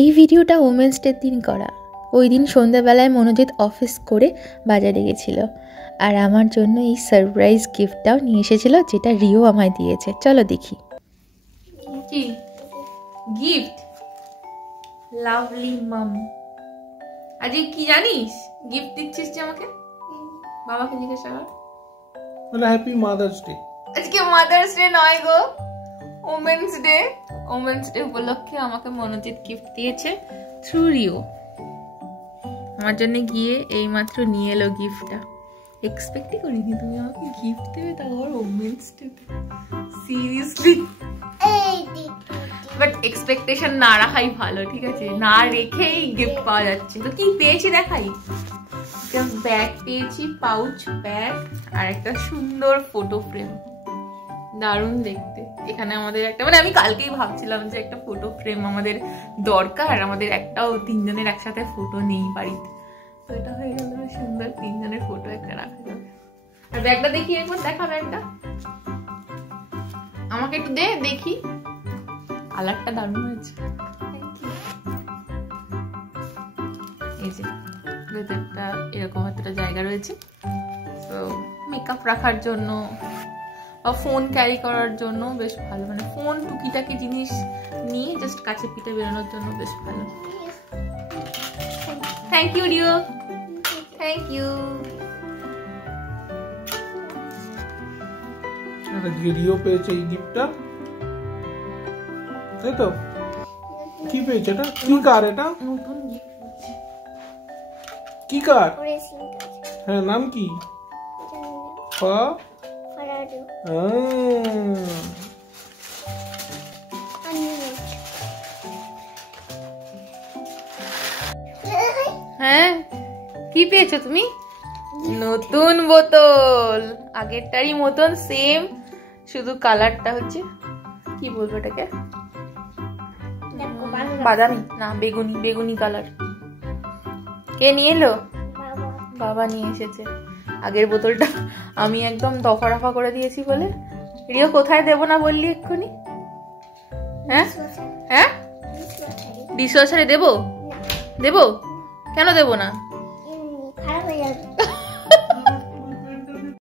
এই ভিডিওটা ওমেন্স ডের দিন করা। ওই দিন সন্ধ্যাবেলায় মনোজিৎ অফিস করে বাজারে গেছিল, আর আমার জন্য এই সারপ্রাইজ গিফটটাও নিয়ে এসেছিল, যেটা রিও আমায় দিয়েছে। চলো দেখি কি গিফট। লাভলি মাম, আজকে কি জানিস গিফট দিচ্ছিস যে আমাকে? বাবাকে জিজ্ঞাসা কর। বলে হ্যাপি মাদার্স ডে। আজকে মাদার্স ডে নয় গো, ওমেন্স ডে। ওমেন্স ডে উপলক্ষে আমাকে মনোজিৎ গিফট দিয়েছে থ্রু রিও। আমার জন্য গিয়ে এইমাত্র নিয়ে এলো গিফটটা। এক্সপেক্টই করিনি তুমি আমাকে গিফট দেবে, তাও আবার women's day. Seriously, but expectation না রাখাই ভালো, ঠিক আছে? না রেখেই গিফট পাওয়া যাচ্ছে। তো কি পেয়েছি দেখাই। ব্যাগ পেয়েছি, পাউচ ব্যাগ, আর একটা সুন্দর ফটো ফ্রেম, দারুণ দেখতে। এখানে আমাদের একটা, মানে আমি কালকেই ভাবছিলাম যে একটা ফটো ফ্রেম আমাদের দরকার, আমাদের একটাও তিনজনের একসাথে ফটো নেই বাড়িতে, তো এটা হয়ে গেল সুন্দর তিনজনের ফটো একটা রাখা যাবে। আর ব্যাগটা দেখি একবার, দেখা ব্যাগটা আমাকে একটু দে দেখি, কালারটা দারুণ হয়েছে। এই যে ভেতরটা এরকম একটা জায়গা রয়েছে, তো মেকআপ রাখার জন্য বা ফোন ক্যারি করার জন্য বেশ ভালো, মানে ফোন টুকিটাকি জিনিস নিয়ে জাস্ট কাছে পিঠে বেরোনোর জন্য বেশ ভালো। Thank you Rio, thank you. Rio পেয়েছে এই গিফটটা, তাই তো? কি পেয়েছে এটা? কি কার এটা? নতুন গিফট। কি কার? হ্যাঁ, নাম কি? হ্যাঁ, কি পেয়েছো তুমি? নতুন বোতল, আগেরটারই মতন সেম, শুধু কালারটা হচ্ছে কি বলবো এটাকে, বাদামি না বেগুনি, বেগুনি কালার। কে নিয়ে এলো? বাবা নিয়ে এসেছে। আগের বোতলটা আমি একদম দফা রফা করে দিয়েছি বলে। রিও কোথায় দেবো না বললি এক্ষুনি? হ্যাঁ হ্যাঁ, ডিশওয়াশারে দেবো? দেবো কেন দেবো না?